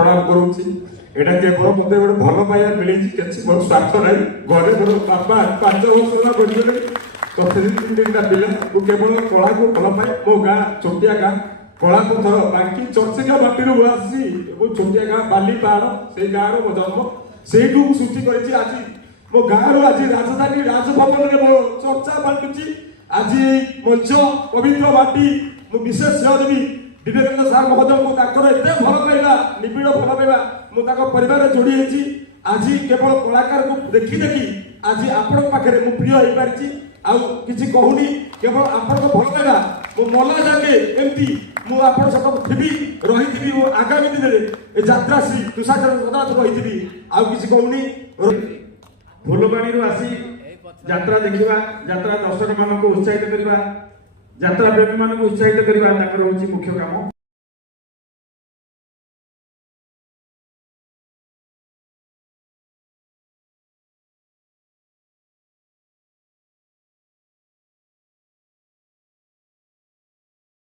प्रणाम करूची एटा केवल मते गोटे भल पाइया मिली किसी मोर स्वार्थ ना घरे मोर बापा 5 वर्ष होला बढिले तो 3-3टा पिला तू केवल कला को भल पाए मो गाँ छोटिया गाँ कला पथर बाकी चर्चिका माटी आसी छोटिया गाँ बाली पहाड़ से गाँव मो जन्म से सृष्टि कर आज मो गाँव आज राजधानी राजभवन में मो चर्चा बांटुची आज मंच पवित्र माटी मु विशेष देवी विवेकानंद सार महोदय को एत भल पाइबा निबिड़ भल पाइबा मुझे परिवार जोड़ी होती आज केवल कलाकार को देखी देखी आज आपण पाखे मु प्रिय हो पारि कि कहूनी केवल आपण को भल पाइबा मो मला जाके एमती मु आपण सहित थी रही आगामी दिन में यात्रा श्री तुषार सदा रही आउ कि कहूनी फुलबाणी आसी यात्रा देखा यात्रा दर्शक मान उत्साहित करवा यात्रा प्रेमी मान उत्साहित करवा मुख्य काम।